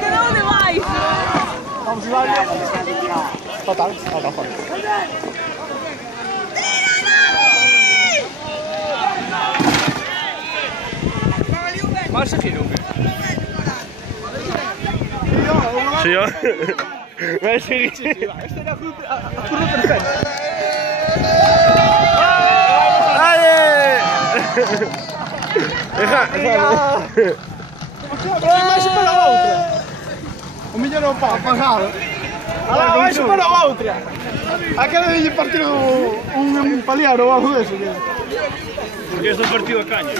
Dove vai? Vamos lá. Tá fora. Marcia che non Zie je? Wij zijn Questa è la curva perfetta. Vai se para a outra. O melhor é o pau, apagado. Agora vai se para a outra. Aquela de partir um palheiro ou algo desse. Porque este não partiu a canha.